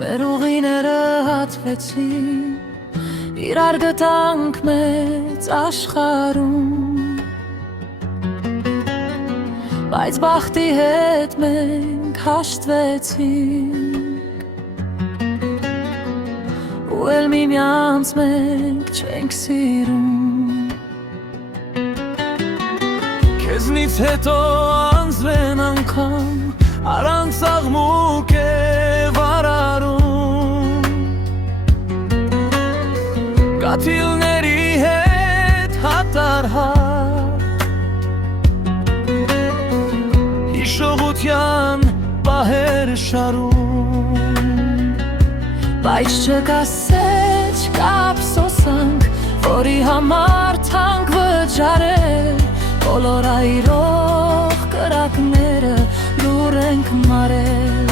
մեր ուղիները հատվեցին, իրար գտանք մեծ աշխարհում, բայց բախտի հետ մենք հաշտվեցինք, ու էլ միմյանց մենք չենք սիրում։ Քեզնից հետո անձրեն անգամ առանց աղմուկ է վարարում, կաթիլների հետ հատարհատ, հիշողության պահեր շարում, բայց չկասեց կափսոսանք, որի համար թանկ վճարել բոլոր այրող կրակները լուր ենք մարել,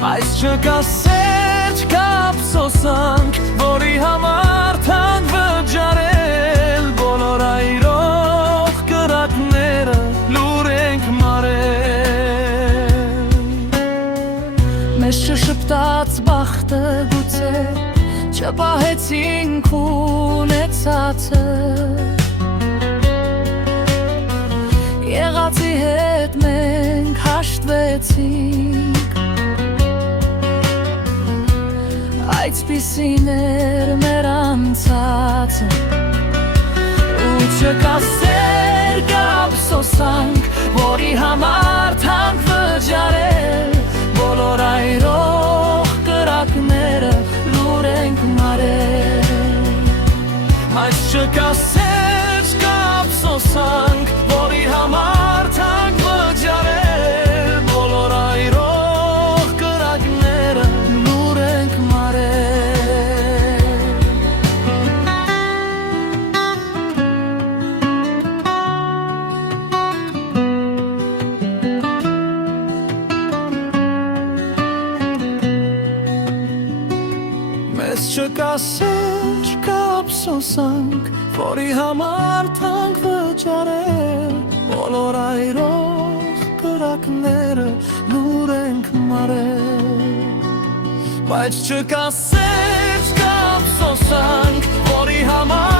բայց չկասեց կափսոսանք, որի համար թանկ վճարել բոլոր այրող կրակները լուր ենք մարել։ Մեզ չշպտաց բախտը գուցե, չպահեցինք ունեցածը, եղածի հետ մենք հաշտվեցինք, այդպիսին էր մեր անցածը, ու չկասեր կափսոսանք, որի համար թանկ վճարել բոլոր այրող կրակները լուր ենք մարել, բայց չկասեր կափսոսանք, որի համար թանկ վճարել բոլոր այրող կրակները լուր ենք մարել։ Մեզ չկասեր կափսոսանք, որի համար թանկ վճարել բոլոր այրող կրակները լուր ենք մարել, բայց չկասեց կափսոսանք, որի համար